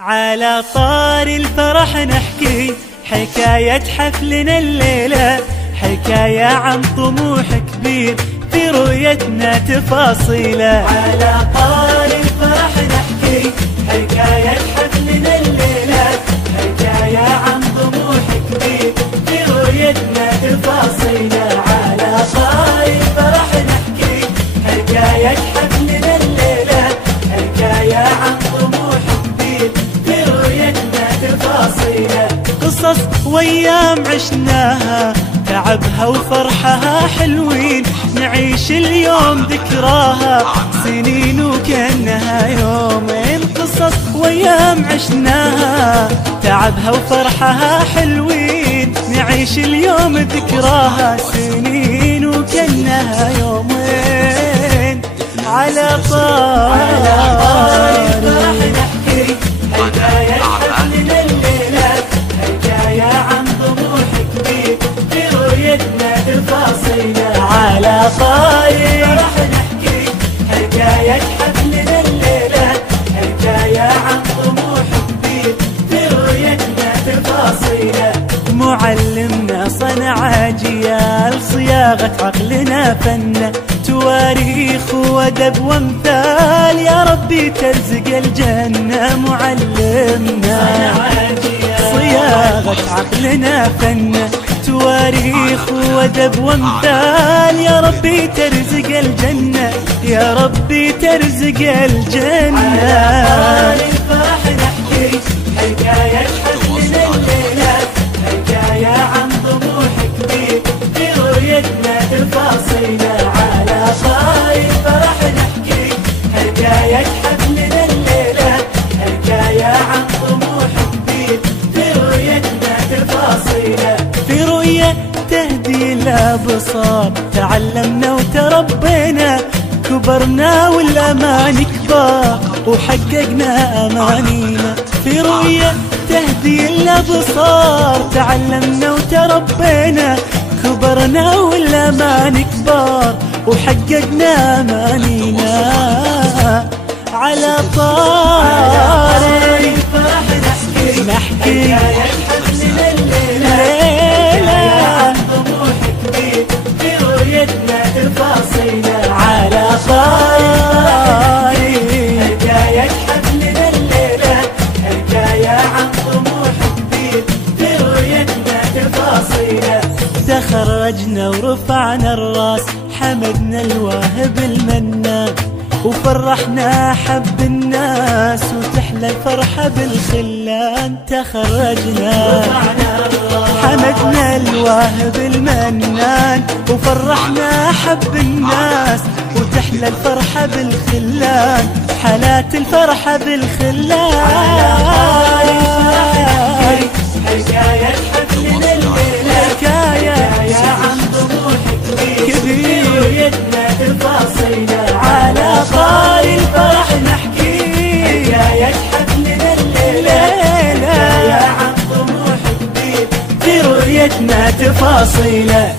على طار الفرح نحكي حكاية حفلنا الليلة، حكاية عن طموح كبير في رؤيتنا تفاصيله. على طار الفرح نحكي حكاية حفلنا الليلة، حكاية عن طموح كبير في رؤيتنا تفاصيله. على طار الفرح نحكي حكاية حفلنا الليلة، حكاية عن طموح كبير في رؤيتنا تفاصيله. قصص وايام عشناها تعبها وفرحها حلوين، نعيش اليوم ذكراها سنين وكأنها يومين. قصص وايام عشناها تعبها وفرحها حلوين، نعيش اليوم ذكراها سنين وكأنها يومين. على طار الفرح نحكي حكاية حفلنا الليلة، حكاية عن طموح كبير في رؤيتنا تفاصيله. على طار الفرح نحكي حكاية حفلنا الليلة، حكاية عن طموح كبير في رؤيتنا تفاصيله. معلمنا صنع أجيال صياغة عقلنا فن، تواريخ وأدب وامثال يا ربي ترزق الجنة. معلمنا صياغة عقلنا فن، تواريخ وأدب وامثال يا ربي ترزق الجنة، يا ربي ترزق الجنة. على طار الفرح نحكي حكاية حفلنا الليلة، حكاية عن طموح كبير في رؤيتنا تفاصيله. على طار الفرح نحكي حكاية حفلنا الليلة، حكاية عن طموح كبير في رؤيتنا تفاصيله. في رؤية تهدي الأبصار تعلمنا وتربينا، كبرنا والأمان كبار وحققنا أمانينا. في رؤية تهدي الأبصار تعلمنا وتربينا، كبرنا والأمان كبار وحققنا أمانينا. على طار الفرح نحكي حكاية حفلنا الليلة، عن طموح كبير في رؤيتنا تفاصيله. على طار حكاية حفلنا الليلة، حكاية عن طموح كبير في رؤيتنا تفاصيله. تخرجنا ورفعنا الراس حمدنا الواهب المنان، وفرحنا حب الناس وتحلى الفرحة بالخلان. تخرجنا حمدنا الواهب المنان، وفرحنا حب الناس وتحلى الفرحة بالخلان، حالات الفرحة بالخلان. حكاية حفلنا الليلة، حكاية عن طموح كبير في رؤيتنا تفاصيله. على طار الفرح نحكي حكاية حفلنا الليلة، حكاية عن طموح كبير في رؤيتنا تفاصيله.